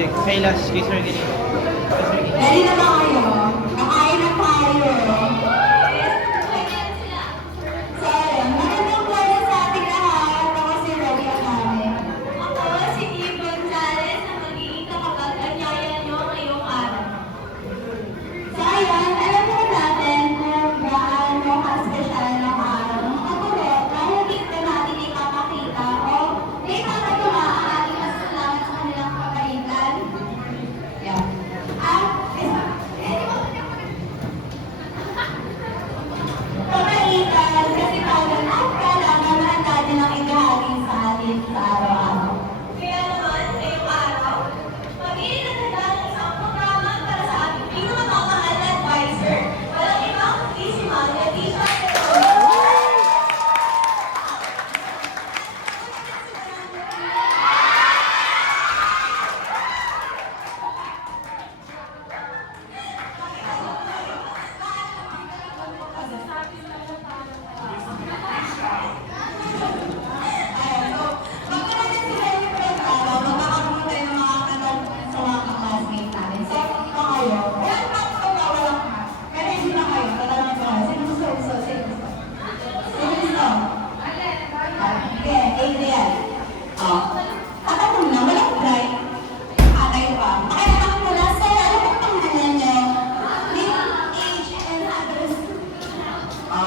project. Kay last, kay Sir Gini. Ready na ba kayo? Kakain na tayo. So, magandang buwan sa ating lahat. Ako si Ready Akame. Ako, si Eve Gonzalez, na magiging kapag-anyaya niyo ngayong araw. So, ayan, alam mo natin kung gaano ka-special ng araw ng kagulo dahil dito natin ipapakita o ipapagawa ang ating masalamat sa kanilang kabaitan. Yeah. Kabaitan, kasipagan at kalaman na ang dati ng ibahagi sa atin sa araw-araw. Kaya naman, ngayong araw, magiging nagdala ng isang programa para sa ating pinakamamahal na advisor. Walang ibang kundi si Ma'am Leticia Pedro.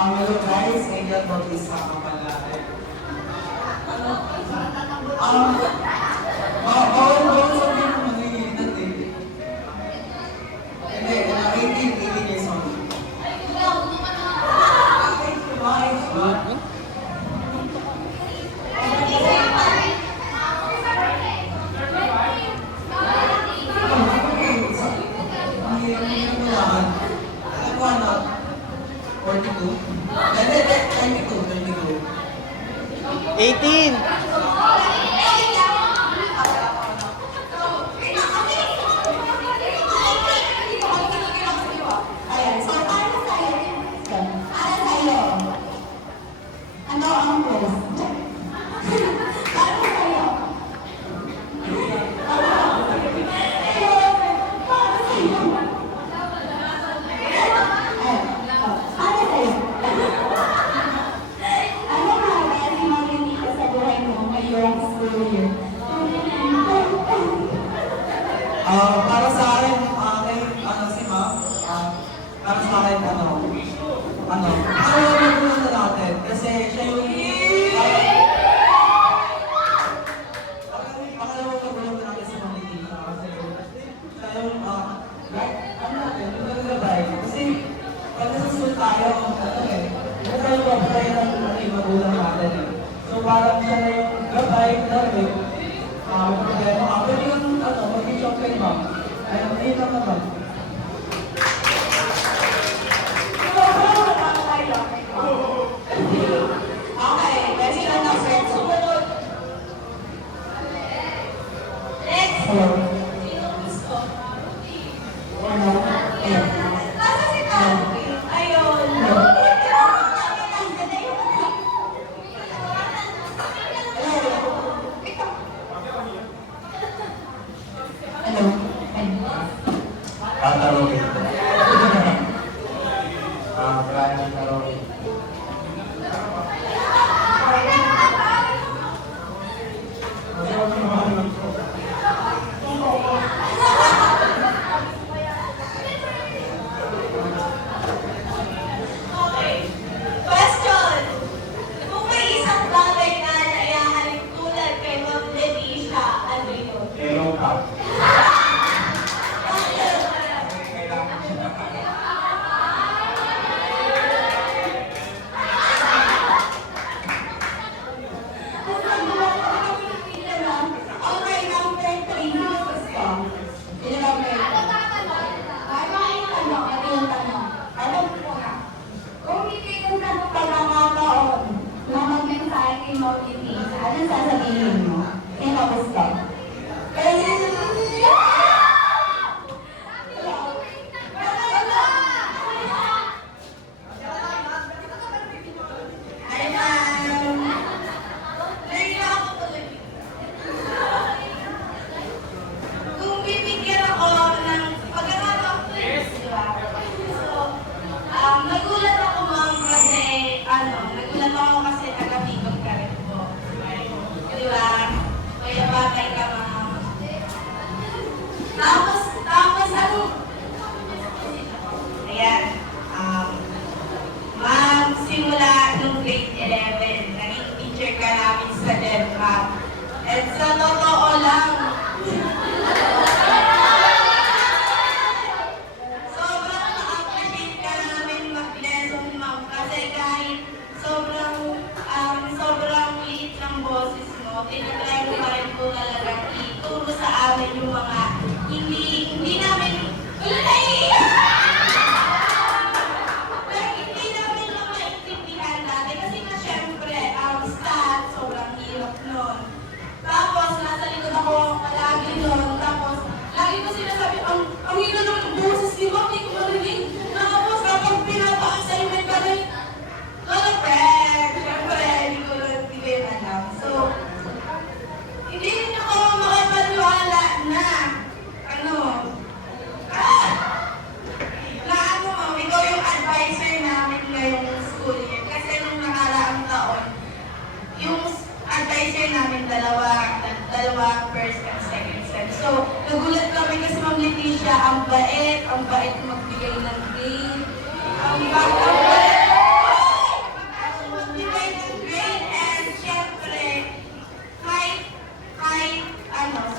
Hello guys, Angel Bautista ka pala. Bawal sabihin mo mag-iingat eh. Hindi, 18 years old. Alam mo ano? 42? Hindi, 22. 18! Ayan, so para sa'yo, para sa'yo, ano ang post? Para sa'yo. Para sa'yo. Ano mahalaga si Marinita sa buhay mo ngayong school year? Para sa akin, si Ma'am, para sa akin, yung na natin, kasi siya yung, pangalawang kagulang na natin sa Manila, kasi siya yung, yung nagagabay, kasi, pag nasa school tayo, hindi tayo mabay ng magulang natin eh. So, parang siya na yung gabay namin, problema ako yung mag-shop kay Ma'am. Ayun lang naman. Okay, ready na na friends. Sumunod. Next, Hello. sino gusto? Hello. Nasa si Tati. Ayun. Hello. Tatarogin ko. Brian Tarogin. Okay. Question. Kung may isang bagay na naiahalin tulad kay Ma'am Leticia, ano yun? Hello, Cap. Bakit? Kailangan siya sabi, ang hina naman ang boses ni Ma'am, hindi ko marinig. Tapos kapag pinapa-assignment ka rin, friend, syempre, hindi ko din alam. So, hindi rin ako makapaniwala na, ikaw yung advisor namin ngayong school year. Kasi nung nakaraang taon, yung advisor namin dalawa first and second sem. So, nagulat kami kasi Ma'am Leticia, ang bait magbigay ng grade, ang bait magbigay ng grade, and syempre, kahit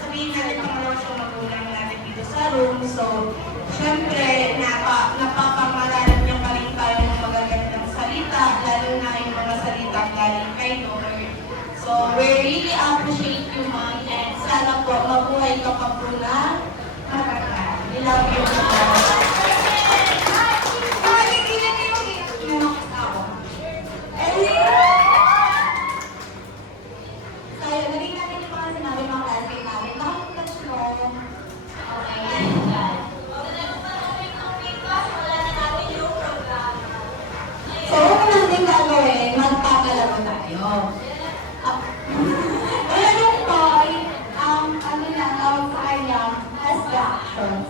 sabihin natin pangalawa siyang magulang natin dito sa room, so, syempre, napapangalanan niya pa rin tayo ng magagandang salita, lalo na yung mga salita galing kay Lord. So, we really appreciate you, Ma'am, and sana po mabuhay ka pa po na matagal. We love you, Ma'am. So, yun, narinig natin yung mga sinabi ng classmate namin. Nakakitouch mo. Okay, yan. So, ano natin gagawin? Magpapalaro tayo. Wala yung toy, ano na, tawag sa kanya, has the actions.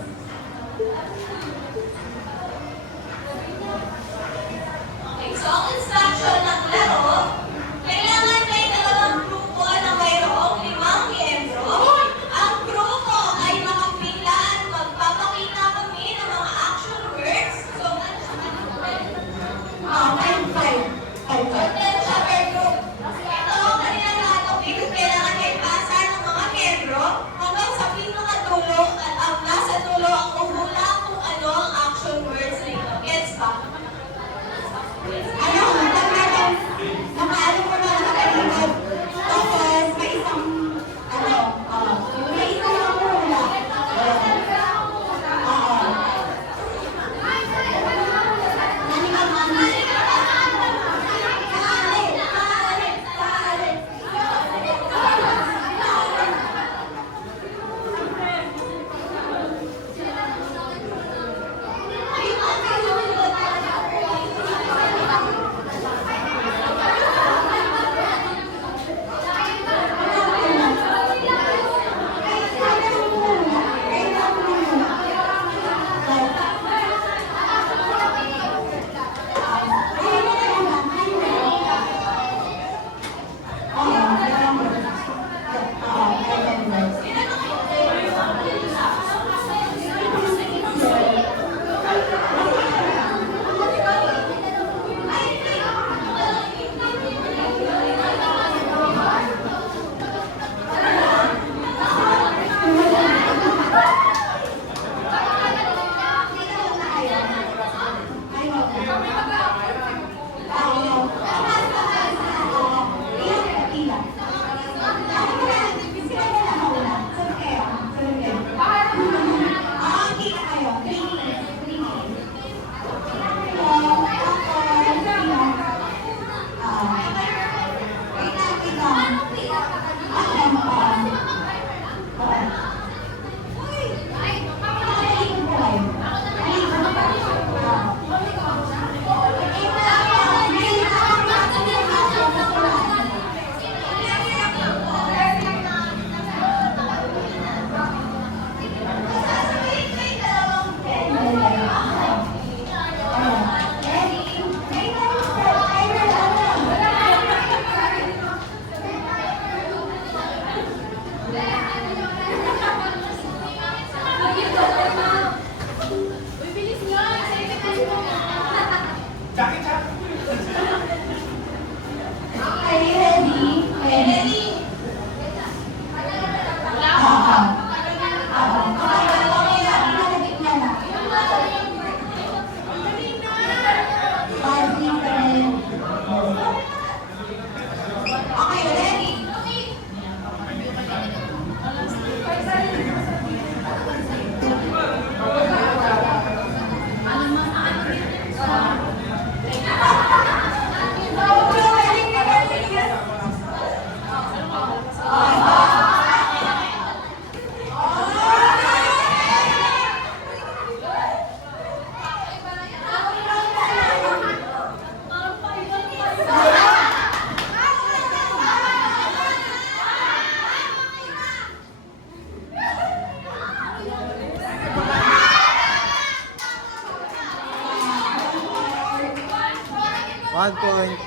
Okay, so ang instruction ng laro, kailangan may dalawang grupo na mayroong 5 miyembro. Ang grupo ay nakapila at magpapakita kami ng mga action words. So, Content siya per group. Ito ang kanilang gagawin at kailangan ay pasa ng mga miyembro hanggang sa pinakadulo at ang nasa dulo ang uhula kung ano ang action words na ito. Gets ba? Ano 1 point.